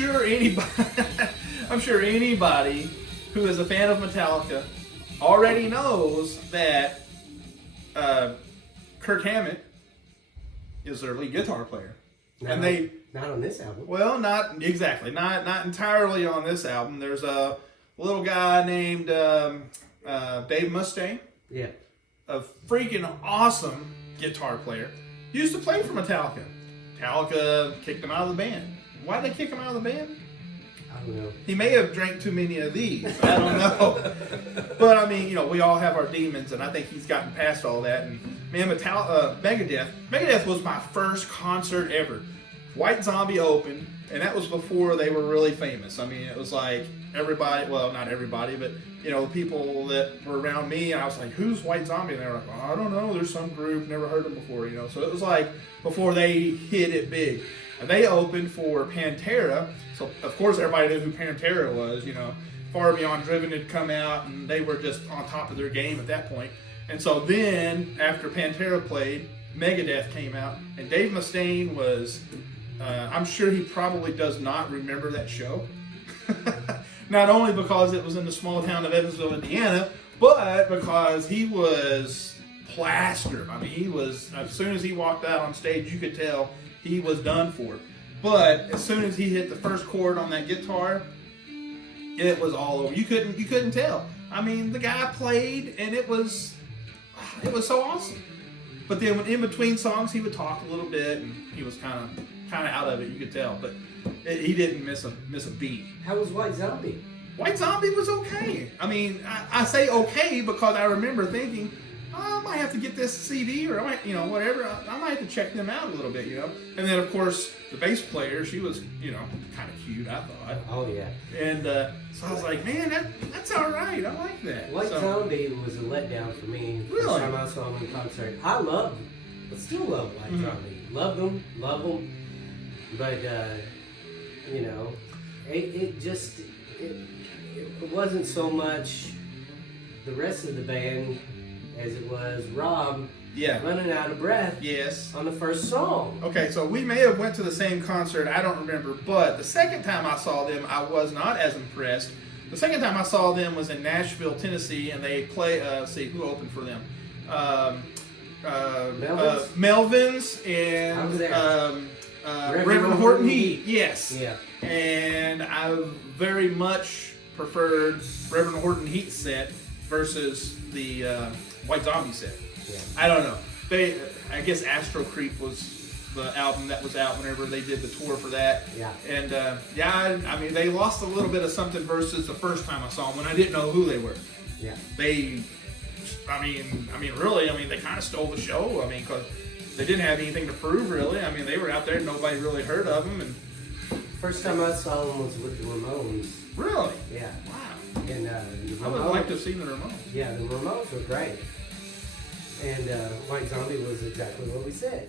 sure anybody, I'm sure anybody who is a fan of Metallica already knows that Kirk Hammett is their lead guitar player. Not on this album. Well, not exactly. Not entirely on this album. There's a little guy named Dave Mustaine. Yeah. A freaking awesome guitar player. Used to play for Metallica. Metallica kicked him out of the band. Why did they kick him out of the band? I don't know. He may have drank too many of these. I don't know. But I mean, we all have our demons, and I think he's gotten past all that. And man, Megadeth was my first concert ever. White Zombie opened, and that was before they were really famous. I mean, it was like everybody, well, not everybody, but the people that were around me, and I was like, who's White Zombie? And they were like, I don't know, there's some group, never heard them before, So it was like before they hit it big. And they opened for Pantera, so of course everybody knew who Pantera was, Far Beyond Driven had come out, and they were just on top of their game at that point. And so then, after Pantera played, Megadeth came out, and Dave Mustaine was, I'm sure he probably does not remember that show. Not only because it was in the small town of Evansville, Indiana, but because he was plastered. I mean, he was, as soon as he walked out on stage, you could tell he was done for. But as soon as he hit the first chord on that guitar, it was all over. You couldn't tell. I mean, the guy played, and it was so awesome. But then in between songs, he would talk a little bit, and he was kind of out of it. You could tell, but he didn't miss a beat. How was White Zombie? White Zombie was okay. I mean, I say okay because I remember thinking, I might have to get this CD, or I might, whatever. I might have to check them out a little bit, And then, of course, the bass player, she was, kind of cute, I thought. Oh, yeah. And so I was like, man, that's all right. I like that. White Zombie was a letdown for me. Really? First time I saw them in concert. I loved them, but still love White Zombie. Love them. But, it wasn't so much the rest of the band as it was Rob running out of breath on the first song. Okay, so we may have went to the same concert, I don't remember, but the second time I saw them, I was not as impressed. The second time I saw them was in Nashville, Tennessee, and they play, see, who opened for them? Melvins and Reverend Horton Heat, yes. Yeah. And I very much preferred Reverend Horton Heat's set versus the White Zombie set. Yeah. I don't know. I guess Astro Creep was the album that was out whenever they did the tour for that. Yeah. And I mean, they lost a little bit of something versus the first time I saw them when I didn't know who they were. Yeah. They really, they kind of stole the show. I mean, because they didn't have anything to prove, really. I mean, they were out there, nobody really heard of them. And first time I saw them was with the Ramones. Really? Yeah. Wow. And I would have liked to have seen the Ramones. Yeah, the Ramones were great. And White Zombie was exactly what we said.